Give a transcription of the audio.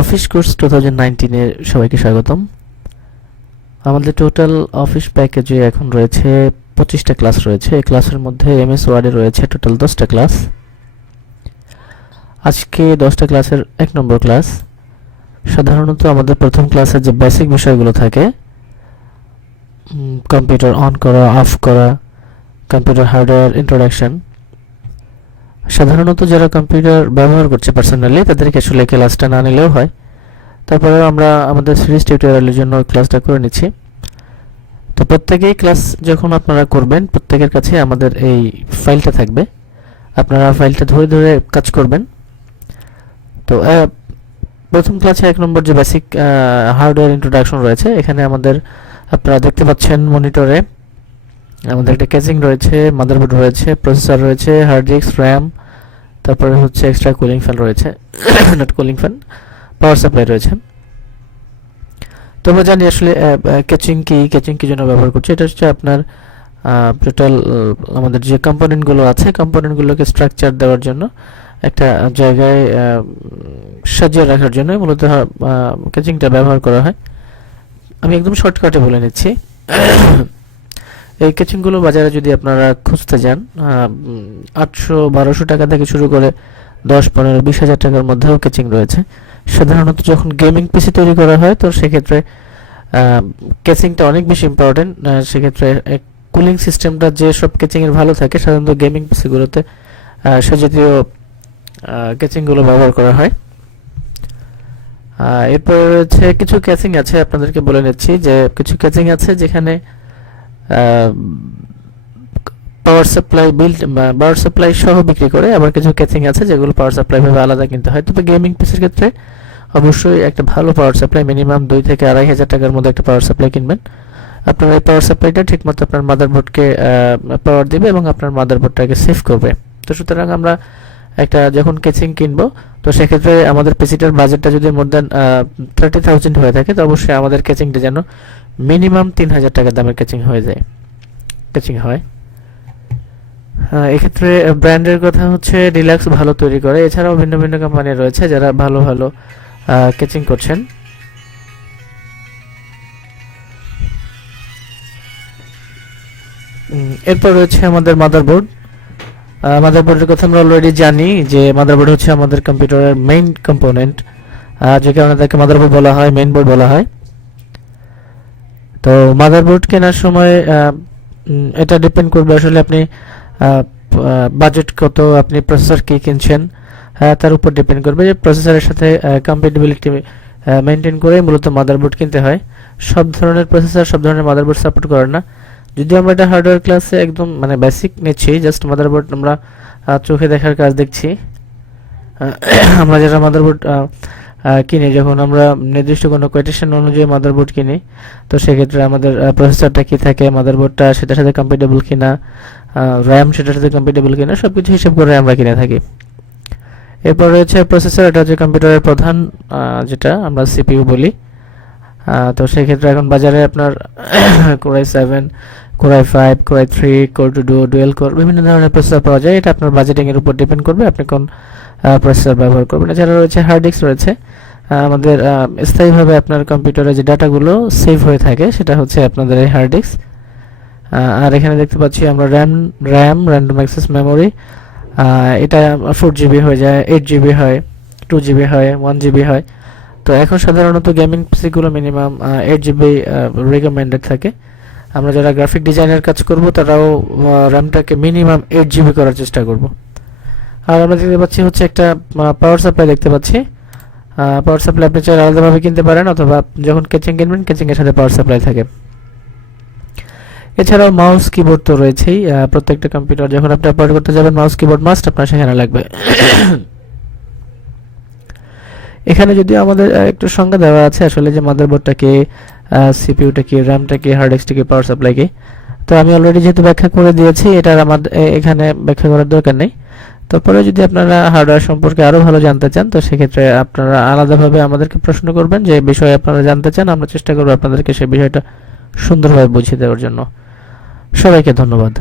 Office course 2019 এর সবাইকে স্বাগতম। আমাদের টোটাল অফিস প্যাকেজে এখন রয়েছে 25টা ক্লাস রয়েছে। এই ক্লাসের মধ্যে এমএস ওয়ার্ডে রয়েছে টোটাল 10টা ক্লাস। আজকে 10টা ক্লাসের 1 নম্বর ক্লাস। সাধারণত আমাদের প্রথম ক্লাসে যে বেসিক বিষয়গুলো থাকে, কম্পিউটার অন করা, অফ করা, কম্পিউটার হার্ডওয়্যার ইন্ট্রোডাকশন, সাধারণত যারা কম্পিউটার ব্যবহার করছে পার্সোনালি তাদেরকে আসলে ক্লাসটা না নিলেও হয়। তারপরে আমরা আমাদের সিরিজ টিউটোরিয়ালের জন্য ক্লাসটা করে নিচ্ছি। তো প্রত্যেকেই ক্লাস যখন আপনারা করবেন, প্রত্যেকের কাছে আমাদের এই ফাইলটা থাকবে। আপনারা ফাইলটা ধরে ধরে কাজ করবেন। তো প্রথম ক্লাসে 1 নম্বর যে বেসিক হার্ডওয়্যার ইন্ট্রোডাকশন রয়েছে, এখানে আমাদের আপনারা দেখতে পাচ্ছেন মনিটরে আমাদের একটা কেসিং রয়েছে, মাদারবোর্ড রয়েছে, প্রসেসর রয়েছে, হার্ড ডিস্ক, র্যাম, তারপরে হচ্ছে এক্সট্রা কুলিং ফ্যান রয়েছে, not cooling fan, power supply রয়েছে। তো আমরা জানি আসলে কেচিং কি জন্য ব্যবহার করছি। এটা হচ্ছে আপনার টোটাল আমাদের যে কম্পোনেন্টগুলো আছে, কম্পোনেন্টগুলোকে স্ট্রাকচার দেওয়ার জন্য, একটা জায়গায় সাজিয়ে রাখার জন্য মূলত কেচিংটা ব্যবহার করা হয়। আমি একদম শর্টকাটে বলে নিচ্ছি। এই কেচিংগুলো বাজারে যদি আপনারা খুঁজতে যান, 800-1200 টাকা থেকে শুরু করে 10-15-20 হাজার টাকার মধ্যেও কেচিং রয়েছে। সাধারণত যখন গেমিং পিসি তৈরি করা হয়, তো সেক্ষেত্রে কেচিংটা অনেক বেশি ইম্পর্টেন্ট। সেক্ষেত্রে কুলিং সিস্টেমটা যে সব কেচিংয়ের ভালো থাকে, সাধারণত গেমিং পিসিগুলোতে সে জাতীয় কেচিংগুলো ব্যবহার করা হয়। এরপরে রয়েছে কিছু কেচিং আছে, আপনাদেরকে বলে নিচ্ছি যে কিছু কেচিং আছে যেখানে পাওয়ার সাপ্লাই সহ বিক্রি করে, আবার কিছু কেচিং আছে যেগুলো পাওয়ার সাপ্লাই ভাবে আলাদা কিনতে হয়। তবে গেমিং পিসির ক্ষেত্রে অবশ্যই একটা ভালো পাওয়ার সাপ্লাই, মিনিমাম 2 থেকে 2,500 টাকার মধ্যে একটা পাওয়ার সাপ্লাই কিনবেন। আপনার এই পাওয়ার সাপ্লাইটা ঠিকমতো আপনার মাদারবোর্ডকে পাওয়ার দিবে এবং আপনার মাদারবোর্ডটাকে সেভ করবে। তো সুতরাং আমরা একটা যখন কেচিং কিনবো, তো সেক্ষেত্রে আমাদের পিসিটার বাজেটটা যদি মোর দ্যান 30,000 হয়ে থাকে, তো অবশ্যই আমাদের কেচিংটা যেন মিনিমাম 3,000 টাকা দামের কেচিং হয়। এক্ষেত্রে ব্র্যান্ডের কথা হচ্ছে ডিলাক্স ভালো তৈরি করে। এছাড়াও ভিন্ন ভিন্ন কোম্পানি রয়েছে যারা ভালো ভালো কেচিং করছেন। এরপর রয়েছে আমাদের মাদারবোর্ডের কথা আমরা অলরেডি জানি যে মাদারবোর্ড হচ্ছে আমাদের কম্পিউটারের মেইন কম্পোনেন্ট, যে কারণে তাকে মাদারবোর্ড বলা হয়, মেইন বোর্ড বলা হয়। তো মাদারবোর্ড কেনার সময় এটা ডিপেন্ড করবে আসলে আপনি বাজেট কত, আপনি প্রসেসর কি কিনছেন, তার উপর ডিপেন্ড করবে। যে প্রসেসরের সাথে কম্প্যাটিবিলিটি মেনটেন করে মূলত মাদারবোর্ড কিনতে হয়। সব ধরনের প্রসেসর সব ধরনের মাদারবোর্ড সাপোর্ট করে না। যদি আমরা এটা হার্ডওয়্যার ক্লাসে একদম বেসিক নিচ্ছি, জাস্ট মাদারবোর্ড আমরা চোখে দেখার কাজ দেখছি। আমরা যারা মাদারবোর্ড কিনি, যখন আমরা নির্দিষ্ট কোনো কোটেশন অনুযায়ী মাদারবোর্ড কিনি, তো সেক্ষেত্রে আমাদের প্রসেসরটা কি থাকে, মাদারবোর্ডটা সেটার সাথে কম্প্যাটিবল কিনা, র্যাম সেটার সাথে কম্প্যাটিবল কিনা, সবকিছু হিসাব করে আমরা কিনে থাকি। এরপর রয়েছে প্রসেসর, এটা হচ্ছে কম্পিউটারের প্রধান, যেটা আমরা সিপিইউ বলি। তো সেক্ষেত্রে এখন বাজারে আপনার Core i7, Core i5, Core i3, Core 2 Duo, dual core, বিভিন্ন ধরনের প্রসেসর পাওয়া যায়। এটা আপনার বাজেটিং এর উপর ডিপেন্ড করবে আপনি কোন প্রসেসর ব্যবহার করবেন। এছাড়া রয়েছে হার্ড ডিস্ক রয়েছে। আমাদের স্থায়ীভাবে আপনার কম্পিউটারে যে ডাটাগুলো সেভ হয়ে থাকে, সেটা হচ্ছে আপনাদের এই হার্ড ডিস্ক। আর এখানে দেখতে পাচ্ছি আমরা র্যাম র্যান্ডম অ্যাক্সেস মেমোরি, এটা 4GB হয়ে যায়, 8GB হয়, 2GB হয়, 1GB হয়। তো এখন সাধারণত গেমিং পিসিগুলো মিনিমাম 8GB রেকমেন্ডেড থাকে। আমরা যারা গ্রাফিক ডিজাইনের কাজ করব, তারাও র্যামটাকে মিনিমাম 8GB করার চেষ্টা করব। আর আমরা দেখতে পাচ্ছি হচ্ছে একটা পাওয়ার সাপ্লাই দেখতে পাচ্ছি। পাওয়ার সাপ্লাই আপনি চাইলে আলাদাভাবে কিনতে পারেন, অথবা যখন কেচিং কিনবেন, কেচিং এর সাথে পাওয়ার সাপ্লাই থাকে। এছাড়াও মাউস কিবোর্ড তো রয়েছেই। প্রত্যেকটা কম্পিউটার যখন আপনি অপারেট করতে যাবেন, মাউস কিবোর্ড মাস্ট আপনার সেখানে লাগবে। এখানে যদি আমাদের একটু সংজ্ঞা দেওয়া আছে আসলে যে মাদারবোর্ডটাকে, সিপিইউটাকে, র্যামটাকে, হার্ড ডিস্কটাকে, পাওয়ার সাপ্লাইকে। তো আমি অলরেডি যেহেতু ব্যাখ্যা করে দিয়েছি, এটা আমাদের এখানে ব্যাখ্যা করার দরকার নেই। তারপরে যদি আপনারা হার্ডওয়্যার সম্পর্কে আরো ভালো জানতে চান, তো সেক্ষেত্রে আপনারা আলাদাভাবে আমাদেরকে প্রশ্ন করবেন যে বিষয়ে আপনারা জানতে চান। আমরা চেষ্টা করব আপনাদেরকে সেই বিষয়টা সুন্দরভাবে বুঝিয়ে দেওয়ার জন্য। সবাইকে ধন্যবাদ।